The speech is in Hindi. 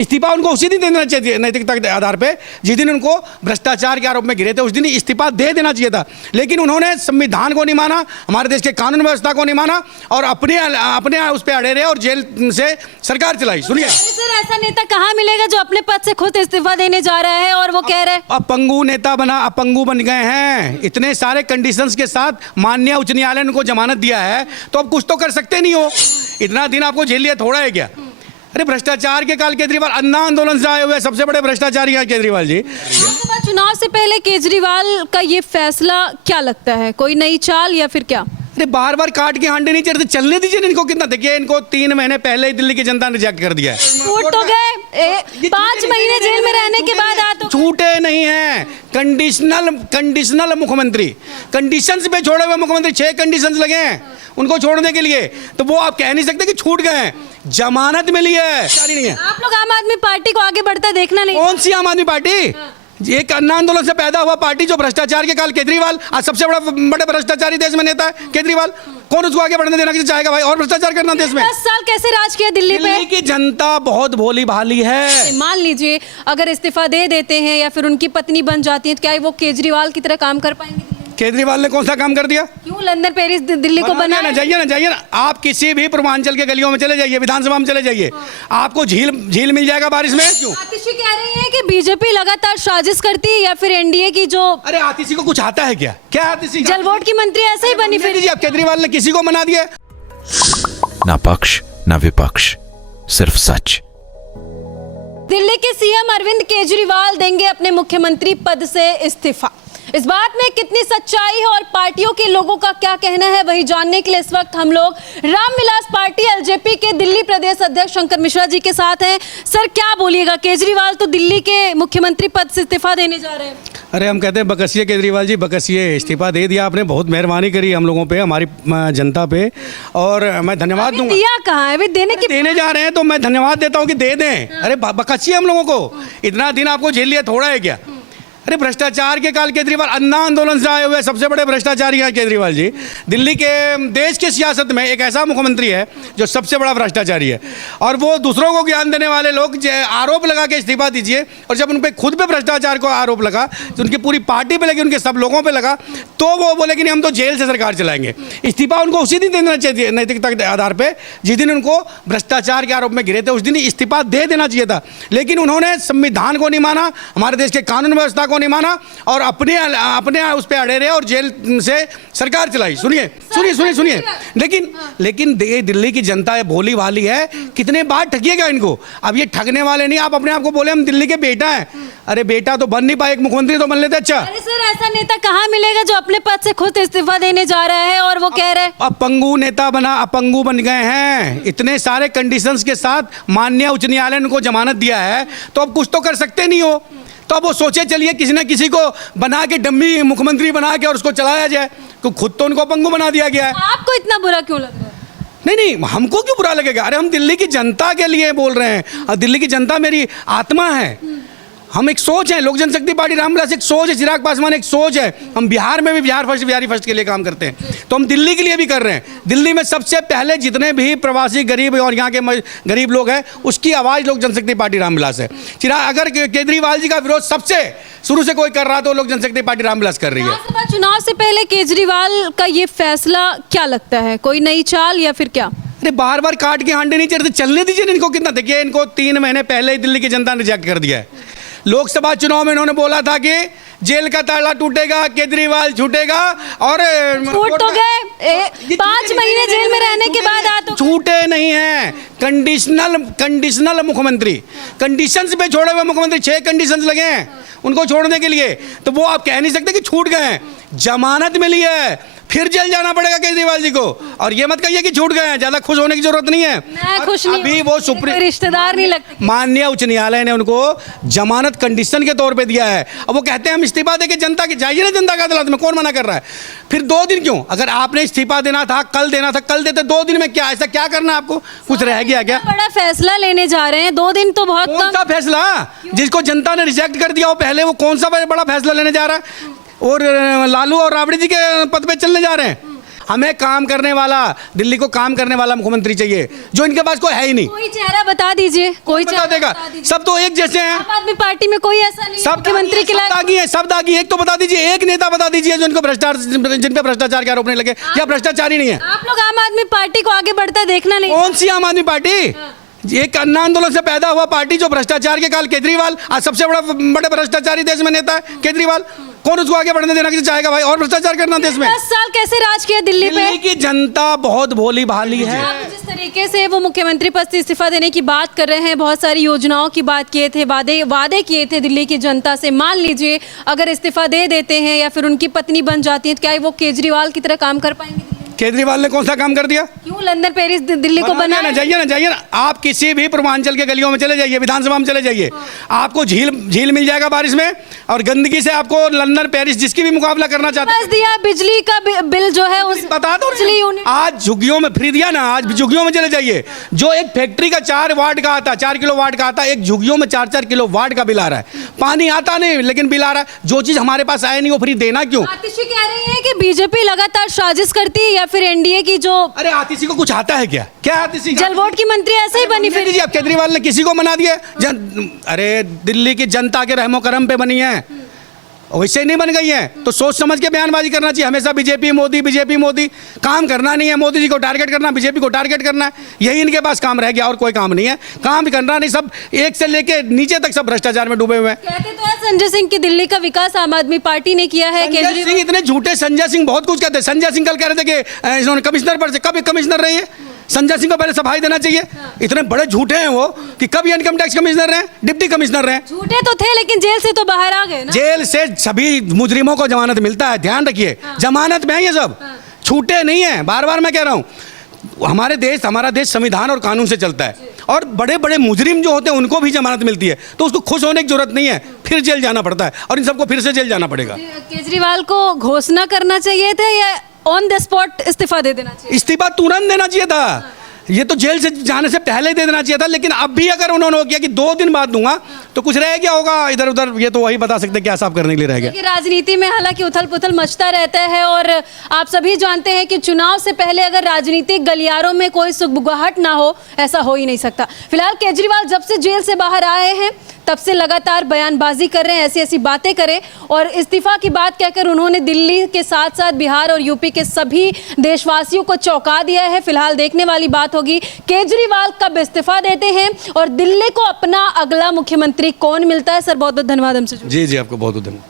इस्तीफा उनको उसी दिन देना चाहिए नैतिकता के आधार पे, जिस दिन उनको भ्रष्टाचार के आरोप में घिरे थे उस दिन इस्तीफा दे देना चाहिए था। लेकिन उन्होंने संविधान को नहीं माना, हमारे देश के कानून व्यवस्था को नहीं माना और अपने उस पर अड़े रहे और जेल से सरकार चलाई। सुनिए सर, ऐसा नेता कहाँ मिलेगा जो अपने पद से खुद इस्तीफा देने जा रहा है और वो कह रहे हैं अपंगु नेता अपंगु बन गए हैं। इतने सारे कंडीशंस के साथ माननीय उच्च न्यायालय ने उनको जमानत दिया है तो अब कुछ तो कर सकते नहीं हो। इतना दिन आपको जेल लिया थोड़ा है क्या? अरे भ्रष्टाचार के काल केजरीवाल अन्ना आंदोलन से आए हुए सबसे बड़े भ्रष्टाचारी हैं केजरीवाल जी। लोकसभा चुनाव से पहले केजरीवाल का ये फैसला क्या लगता है, कोई नई चाल या फिर क्या? अरे बार बार काट के हांडे नहीं चढ़ते, चलने दीजिए इनको। कितना देखिए, इनको 3 महीने पहले ही दिल्ली की जनता ने रिजेक्ट कर दिया है। छूट तो गए 5 महीने जेल में रहने के बाद आ तो छूटे नहीं है। कंडीशनल मुख्यमंत्री, कंडीशंस पे छोड़े हुए मुख्यमंत्री, 6 कंडीशंस लगे हैं उनको छोड़ने के लिए, तो वो आप कह नहीं सकते कि छूट गए हैं। जमानत मिली है, नहीं है। आप लोग आम आदमी पार्टी को आगे बढ़ता देखना नहीं? कौन सी आम आदमी पार्टी? एक अन्ना आंदोलन से पैदा हुआ पार्टी जो भ्रष्टाचार के काल केजरीवाल आज सबसे बड़े भ्रष्टाचारी देश में नेता है केजरीवाल। कौन उसको आगे बढ़ने देना चाहेगा भाई? और भ्रष्टाचार करना देश में 10 साल कैसे राज किया दिल्ली पे? दिल्ली की जनता बहुत भोली भाली है। मान लीजिए अगर इस्तीफा दे देते हैं या फिर उनकी पत्नी बन जाती है तो क्या वो केजरीवाल की तरह काम कर पाएंगे? केजरीवाल ने कौन सा काम कर दिया? क्यों लंदन पेरिस दिल्ली को बनाया? जाइए ना आप किसी भी पूर्वांचल के गलियों में चले जाइए, विधानसभा में चले जाइए, आपको झील मिल जाएगा बारिश में। क्यों? आतिशी कह रही है कि बीजेपी लगातार साजिश करती है या फिर एनडीए की जो। अरे आतिशी को कुछ आता है क्या? क्या आतिशी जल वोट की मंत्री ऐसे ही बनी फिर? अब केजरीवाल ने किसी को मना दिया? ना पक्ष ना विपक्ष, सिर्फ सच। दिल्ली के सीएम अरविंद केजरीवाल देंगे अपने मुख्यमंत्री पद से इस्तीफा। इस बात में कितनी सच्चाई है और पार्टियों के लोगों का क्या कहना है, वही जानने के लिए इस वक्त हम लोग रामविलास पार्टी एलजेपी के दिल्ली प्रदेश अध्यक्ष शंकर मिश्रा जी के साथ हैं। सर, क्या बोलिएगा, केजरीवाल तो दिल्ली के मुख्यमंत्री पद से इस्तीफा देने जा रहे हैं। अरे हम कहते हैं बकसिए केजरीवाल जी, बकसिए। इस्तीफा दे दिया आपने, बहुत मेहरबानी करी हम लोगों पे, हमारी जनता पे, और मैं धन्यवाद दूंगा। दिया कहाँ है? अभी देने जा रहे हैं तो मैं धन्यवाद देता हूँ कि दे दें। अरे बकसिए हम लोगों को, इतना दिन आपको जेल लिया थोड़ा है क्या? अरे भ्रष्टाचार के काल केजरीवाल अन्ना आंदोलन से आए हुए सबसे बड़े भ्रष्टाचारी हैं केजरीवाल जी। दिल्ली के देश के सियासत में एक ऐसा मुख्यमंत्री है जो सबसे बड़ा भ्रष्टाचारी है, और वो दूसरों को ज्ञान देने वाले लोग आरोप लगा के इस्तीफा दीजिए, और जब उन पे खुद पे भ्रष्टाचार को आरोप लगा तो उनकी पूरी पार्टी पे लगी, उनके सब लोगों पे लगा, तो वो बोले कि नहीं हम तो जेल से सरकार चलाएंगे। इस्तीफा उनको उसी दिन देना चाहिए नैतिकता के आधार पर, जिस दिन उनको भ्रष्टाचार के आरोप में घिरे थे उस दिन इस्तीफा दे देना चाहिए था। लेकिन उन्होंने संविधान को नहीं माना, हमारे देश के कानून व्यवस्था को नहीं माना और अपने उस पे अड़े रहे और जेल से सरकार चलाई। सुनिए लेकिन दिल्ली की जनता है, भोली भाली है, कितने बार ठगिएगा इनको? अब ये ठगने वाले नहीं, आप अपने आप को बोले हम दिल्ली के बेटा हैं। अरे बेटा तो बन नहीं पाए, एक मुख्यमंत्री तो बन लेते। अच्छा, अरे सर, ऐसा नेता कहाँ मिलेगा जो अपने पद से खुद इस्तीफा देने जा रहा है और वो कह रहे हैं अपंगु नेता अपंगु बन गए हैं। इतने सारे कंडीशंस के साथ माननीय उच्च न्यायालय ने उनको जमानत दिया है तो अब कुछ तो कर सकते नहीं हो। तो अब वो सोचे चलिए किसी न किसी को बना के डम्मी मुख्यमंत्री बना के और उसको चलाया जाए, तो खुद तो उनको अपंगु बना दिया गया है। आपको इतना बुरा क्यों लग रहा है? नहीं, हमको क्यों बुरा लगेगा? अरे हम दिल्ली की जनता के लिए बोल रहे हैं, और दिल्ली की जनता मेरी आत्मा है। हम एक सोच है, लोक जनशक्ति पार्टी रामविलास एक सोच है, चिराग पासवान एक सोच है। हम बिहार में भी बिहारी फर्स्ट के लिए काम करते हैं, तो हम दिल्ली के लिए भी कर रहे हैं। दिल्ली में सबसे पहले जितने भी प्रवासी गरीब और यहाँ के गरीब लोग हैं उसकी आवाज़ लोक जनशक्ति पार्टी रामविलास है। अगर केजरीवाल जी का विरोध सबसे शुरू से कोई कर रहा तो लोक जनशक्ति पार्टी रामविलास कर रही है। लोकसभा चुनाव से पहले केजरीवाल का ये फैसला क्या लगता है, कोई नई चाल या फिर क्या? अरे बार बार काट के हांडे नहीं चढ़ते, चलने दीजिए इनको। कितना देखिए, इनको 3 महीने पहले ही दिल्ली की जनता ने रिजेक्ट कर दिया है। लोकसभा चुनाव में इन्होंने बोला था कि जेल का ताला टूटेगा, केजरीवाल छूटेगा, और छूट तो गए 5 महीने जेल में रहने के बाद आ तो छूटे नहीं है। कंडीशनल मुख्यमंत्री, कंडीशंस पे छोड़े हुए मुख्यमंत्री, 6 कंडीशंस लगे हैं उनको छोड़ने के लिए, तो वो आप कह नहीं सकते कि छूट गए हैं। जमानत मिली है, फिर जेल जाना पड़ेगा केजरीवाल जी को, और ये मत कहिए कि छूट गए हैं। ज्यादा खुश होने की जरूरत नहीं है। मैं खुश नहीं, अभी वो सुप्रीम रिश्तेदार नहीं लगते। माननीय उच्च न्यायालय ने उनको जमानत कंडीशन के तौर पे दिया है। अब वो कहते हैं हम इस्तीफा देके जनता की जाइए ना, जनता की अदालत में, कौन मना कर रहा है? फिर 2 दिन क्यों? अगर आपने इस्तीफा देना था कल कल देते। 2 दिन में क्या ऐसा क्या करना? आपको कुछ रह गया क्या? बड़ा फैसला लेने जा रहे हैं, 2 दिन तो बहुत कौन सा फैसला? जिसको जनता ने रिजेक्ट कर दिया वो पहले, वो कौन सा बड़ा फैसला लेने जा रहा है? और लालू और राबड़ी जी के पद पे चलने जा रहे हैं। हमें काम करने वाला, दिल्ली को काम करने वाला मुख्यमंत्री चाहिए, जो इनके पास कोई है ही नहीं। कोई चेहरा बता दीजिए, कोई बता चेहरा देगा, बता दीजिए। सब तो एक जैसे हैं। आम आदमी पार्टी में कोई ऐसा नहीं है सब मुख्यमंत्री के लायक। दागी है, सब दागी। एक तो बता दीजिए, एक नेता बता दीजिए जो इनको भ्रष्टाचार, जिन पे भ्रष्टाचार के आरोप नहीं लगे या भ्रष्टाचारी नहीं है। आप लोग आम आदमी पार्टी को आगे बढ़ता देखना नहीं। कौन सी आम आदमी पार्टी? एक अन्ना आंदोलन से पैदा हुआ पार्टी जो भ्रष्टाचार के काल, केजरीवाल आज सबसे बड़े भ्रष्टाचारी देश में नेता है केजरीवाल। कौन उसको आगे बढ़ने देना चाहेगा भाई? और भ्रष्टाचार करना देश में। 10 साल कैसे राज किया दिल्ली पे? दिल्ली की जनता बहुत भोली भाली है। आप जिस तरीके से वो मुख्यमंत्री पद से इस्तीफा देने की बात कर रहे हैं, बहुत सारी योजनाओं की बात किए थे, वादे किए थे दिल्ली की जनता से। मान लीजिए अगर इस्तीफा दे देते हैं या फिर उनकी पत्नी बन जाती है, तो क्या वो केजरीवाल की तरह काम कर पाएंगे? केजरीवाल ने कौन सा काम कर दिया? क्यों लंदन पेरिस दिल्ली को बनाया? जाइए ना, आप किसी भी पूर्वांचल के गलियों में चले जाइए, विधानसभा में चले जाइए, आपको झील मिल जाएगा बारिश में, और गंदगी से आपको लंदन पेरिस जिसकी भी मुकाबला करना चाहते हैं। बस दिया बिजली का बिल जो है उस बता दो, बिजली यूनिट आज झुग्गियों में फ्री दिया ना। आज झुग्गियों में चले जाइए, जो एक फैक्ट्री का 4 वाट का आता, 4 किलो वाट का आता, एक झुग्गियों में 4-4 किलो वाट का बिल आ रहा है। पानी आता नहीं लेकिन बिल आ रहा है। जो चीज हमारे पास आए नहीं वो फ्री देना क्यों? आतिशी कह रही है कि बीजेपी लगातार साजिश करती है या फिर एनडीए की जो। अरे आतिशी को कुछ आता है क्या? क्या आतिशी? जल बोर्ड की मंत्री ऐसे ही बनी फिर? अब केजरीवाल ने किसी को मना दिया? अरे दिल्ली की जनता के रहमो करम पे बनी है, वैसे नहीं बन गई है। तो सोच समझ के बयानबाजी करना चाहिए। हमेशा बीजेपी मोदी काम करना नहीं है। मोदी जी को टारगेट करना, बीजेपी को टारगेट करना है, यही इनके पास काम रह गया और कोई काम नहीं है। काम करना नहीं, सब एक से लेके नीचे तक सब भ्रष्टाचार में डूबे हुए हैं। कहते तो है संजय सिंह की दिल्ली का विकास आम आदमी पार्टी ने किया है। संजय सिंह इतने झूठे, संजय सिंह बहुत कुछ कहते हैं। संजय सिंह कल कह रहे थे कि इन्होंने कमिश्नर पर से, कब कमिश्नर रहे हैं? संजय सिंह को पहले सफाई देना चाहिए। इतने बड़े झूठे हैं वो कि कभी इनकम टैक्स कमिश्नर रहे, डिप्टी कमिश्नर रहे। झूठे तो थे लेकिन जेल से तो बाहर आ गए ना। जेल से सभी मुजरिमों को जमानत मिलता है, ध्यान रखिए। जमानत में है ये सब, छूटे नहीं है। बार बार मैं कह रहा हूँ, हमारा देश संविधान और कानून से चलता है, और बड़े बड़े मुजरिम जो होते हैं उनको भी जमानत मिलती है, तो उसको खुश होने की जरूरत नहीं है, फिर जेल जाना पड़ता है, और इन सबको फिर से जेल जाना पड़ेगा। केजरीवाल को घोषणा करना चाहिए था या ऑन द स्पॉट इस्तीफा दे देना चाहिए? इस्तीफा तुरंत देना चाहिए था। ये तो जेल से जाने से पहले दे देना चाहिए था। लेकिन अब भी अगर उन्होंने किया कि 2 दिन बाद दूंगा, तो कुछ रह गया होगा इधर उधर, ये तो वही बता सकते क्या साफ करने के लिए रह गया। राजनीति में हालांकि उथल पुथल मचता रहता है, और आप सभी जानते हैं कि चुनाव से पहले अगर राजनीतिक गलियारों में कोई सुगबुगाहट ना हो, ऐसा हो ही नहीं सकता। फिलहाल केजरीवाल जब से जेल से बाहर आए हैं तब से लगातार बयानबाजी कर रहे हैं, ऐसी ऐसी बातें करें, और इस्तीफा की बात कहकर उन्होंने दिल्ली के साथ साथ बिहार और यूपी के सभी देशवासियों को चौंका दिया है। फिलहाल देखने वाली बात होगी केजरीवाल कब इस्तीफा देते हैं और दिल्ली को अपना अगला मुख्यमंत्री कौन मिलता है। सर बहुत बहुत धन्यवाद हमसे। जी आपको बहुत बहुत धन्यवाद।